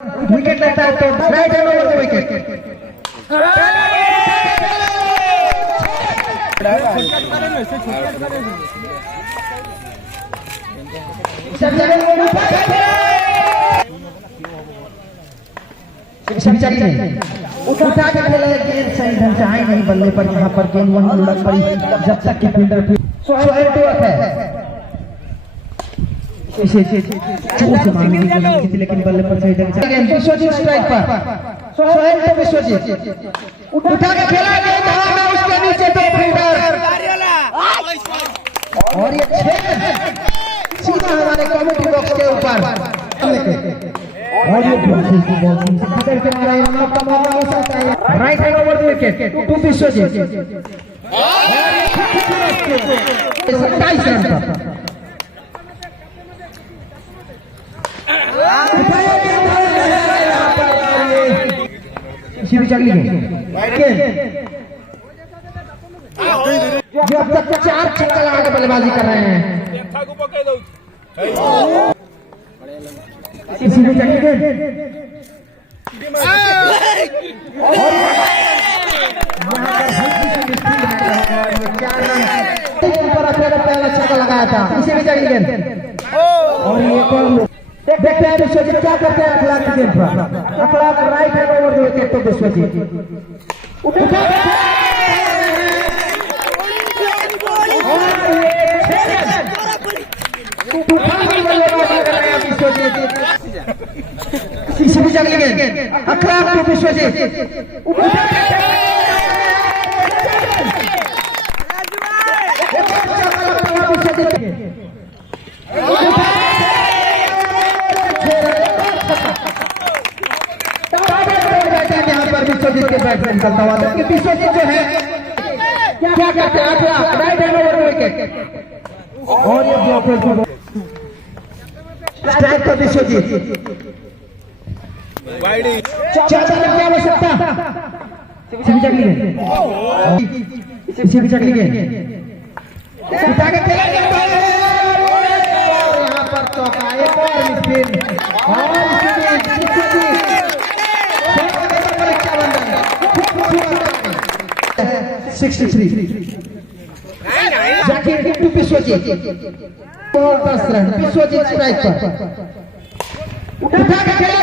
Wicket लेता है तो right hand over the wicket. उठा के खेला गेंद सही ढंग से आई नहीं बल्ले पर, यहाँ पर गेंद वहीं लुढ़क पड़ी जब तक कि फील्डर सोहेल टू है लेकिन बल्ले पर सही ढंग से विश्वजीत स्ट्राइक पर, सोहेल टू विश्वजीत उठा के खेला गेंद हवा में, उसके नीचे तो फील्डर और ये सीधा हमारे कमेंट्री बॉक्स के ऊपर और ये खतर के मारा रन आउट का मौका हो सकता है। Right hand over the wicket to Vishwajeet 27 run पर। चली जो अब तक 4 छक्का लगा के बल्लेबाजी कर रहे हैं। इसी में चली पहला छक्का लगाया था, इसी में चली गेंद और ये देखते हैं विश्वजीत क्या करते हैं अखलाक की गेंद पर। अखलाक right hand over the wicket तो विश्वजीत इसी में चली गेंद अखलाक तो विश्वजीत विश्वजीत के बैट्समैन निकलता हुआ था कि विश्वजीत जो है क्या कहते हैं राइट हैंड ओवर विकेट और ये ब्लॉकर स्ट्राइक पर विश्वजीत चाचा ने क्या आवश्यकता इसी भी चकली गए उठा के यहाँ पर चौका एक और स्पिन और 63 Zakir to Vishwajeet 10 run Vishwajeet strike पर उठा के खेला